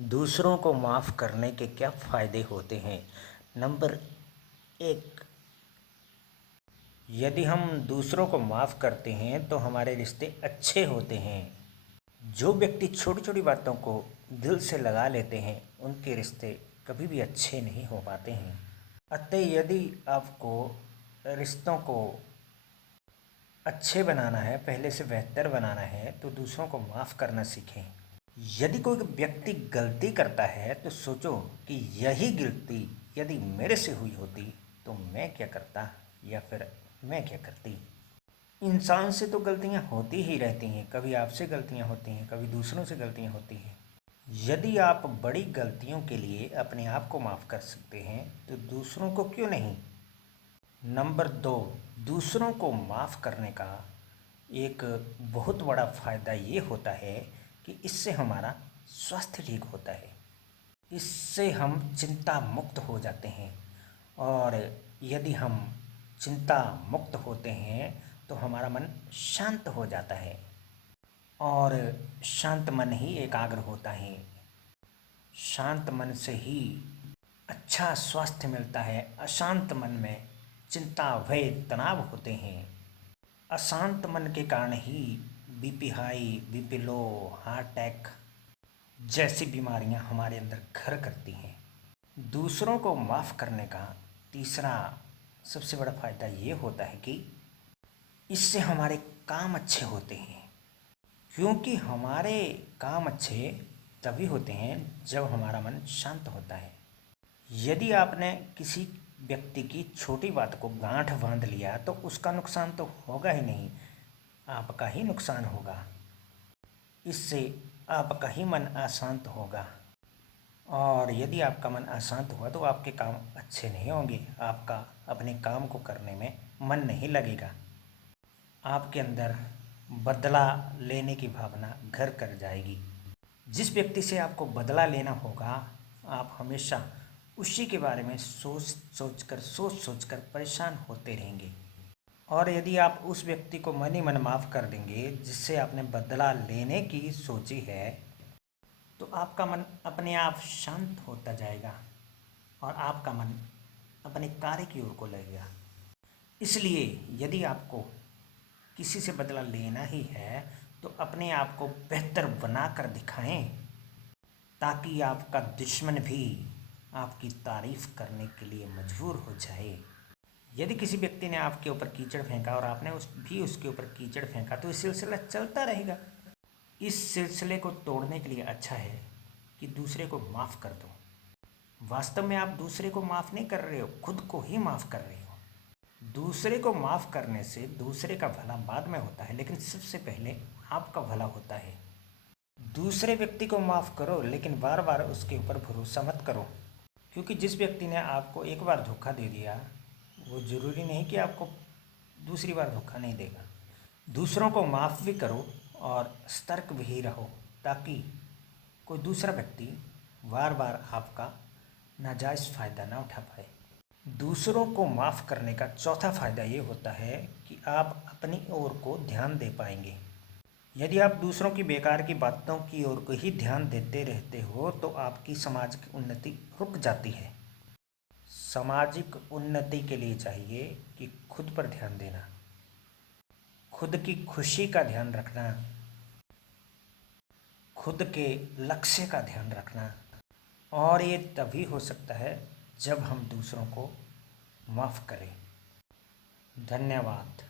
दूसरों को माफ़ करने के क्या फ़ायदे होते हैं। नंबर 1, यदि हम दूसरों को माफ़ करते हैं तो हमारे रिश्ते अच्छे होते हैं। जो व्यक्ति छोटी छोटी बातों को दिल से लगा लेते हैं उनके रिश्ते कभी भी अच्छे नहीं हो पाते हैं। अतः यदि आपको रिश्तों को अच्छे बनाना है, पहले से बेहतर बनाना है, तो दूसरों को माफ़ करना सीखें। यदि कोई व्यक्ति गलती करता है तो सोचो कि यही गलती यदि मेरे से हुई होती तो मैं क्या करता या फिर मैं क्या करती। इंसान से तो गलतियां होती ही रहती हैं, कभी आपसे गलतियां होती हैं, कभी दूसरों से गलतियां होती हैं। यदि आप बड़ी गलतियों के लिए अपने आप को माफ़ कर सकते हैं तो दूसरों को क्यों नहीं। नंबर 2, दूसरों को माफ़ करने का एक बहुत बड़ा फ़ायदा ये होता है कि इससे हमारा स्वास्थ्य ठीक होता है। इससे हम चिंता मुक्त हो जाते हैं और यदि हम चिंता मुक्त होते हैं तो हमारा मन शांत हो जाता है और शांत मन ही एकाग्र होता है। शांत मन से ही अच्छा स्वास्थ्य मिलता है। अशांत मन में चिंता, भय, तनाव होते हैं। अशांत मन के कारण ही BP high, BP low, heart attack जैसी बीमारियां हमारे अंदर घर करती हैं। दूसरों को माफ़ करने का तीसरा सबसे बड़ा फ़ायदा ये होता है कि इससे हमारे काम अच्छे होते हैं। क्योंकि हमारे काम अच्छे तभी होते हैं जब हमारा मन शांत होता है। यदि आपने किसी व्यक्ति की छोटी बात को गांठ बांध लिया तो उसका नुकसान तो होगा ही नहीं, आपका ही नुकसान होगा। इससे आपका ही मन अशांत होगा और यदि आपका मन अशांत हुआ तो आपके काम अच्छे नहीं होंगे, आपका अपने काम को करने में मन नहीं लगेगा। आपके अंदर बदला लेने की भावना घर कर जाएगी। जिस व्यक्ति से आपको बदला लेना होगा आप हमेशा उसी के बारे में सोच सोच कर परेशान होते रहेंगे। और यदि आप उस व्यक्ति को मन ही मन माफ़ कर देंगे जिससे आपने बदला लेने की सोची है तो आपका मन अपने आप शांत होता जाएगा और आपका मन अपने कार्य की ओर को लगेगा। इसलिए यदि आपको किसी से बदला लेना ही है तो अपने आप को बेहतर बना कर दिखाएं ताकि आपका दुश्मन भी आपकी तारीफ़ करने के लिए मजबूर हो जाए। यदि किसी व्यक्ति ने आपके ऊपर कीचड़ फेंका और आपने उसके ऊपर कीचड़ फेंका तो ये सिलसिला चलता रहेगा। इस सिलसिले को तोड़ने के लिए अच्छा है कि दूसरे को माफ़ कर दो। वास्तव में आप दूसरे को माफ़ नहीं कर रहे हो, खुद को ही माफ़ कर रहे हो। दूसरे को माफ़ करने से दूसरे का भला बाद में होता है, लेकिन सबसे पहले आपका भला होता है। दूसरे व्यक्ति को माफ़ करो लेकिन बार बार उसके ऊपर भरोसा मत करो, क्योंकि जिस व्यक्ति ने आपको एक बार धोखा दे दिया वो ज़रूरी नहीं कि आपको दूसरी बार धोखा नहीं देगा। दूसरों को माफ़ भी करो और सतर्क भी रहो ताकि कोई दूसरा व्यक्ति बार बार आपका नाजायज़ फ़ायदा ना उठा पाए। दूसरों को माफ़ करने का चौथा फ़ायदा ये होता है कि आप अपनी ओर को ध्यान दे पाएंगे। यदि आप दूसरों की बेकार की बातों की ओर को ही ध्यान देते रहते हो तो आपकी सामाजिक उन्नति रुक जाती है। सामाजिक उन्नति के लिए चाहिए कि खुद पर ध्यान देना, खुद की खुशी का ध्यान रखना, खुद के लक्ष्य का ध्यान रखना। और ये तभी हो सकता है जब हम दूसरों को माफ़ करें। धन्यवाद।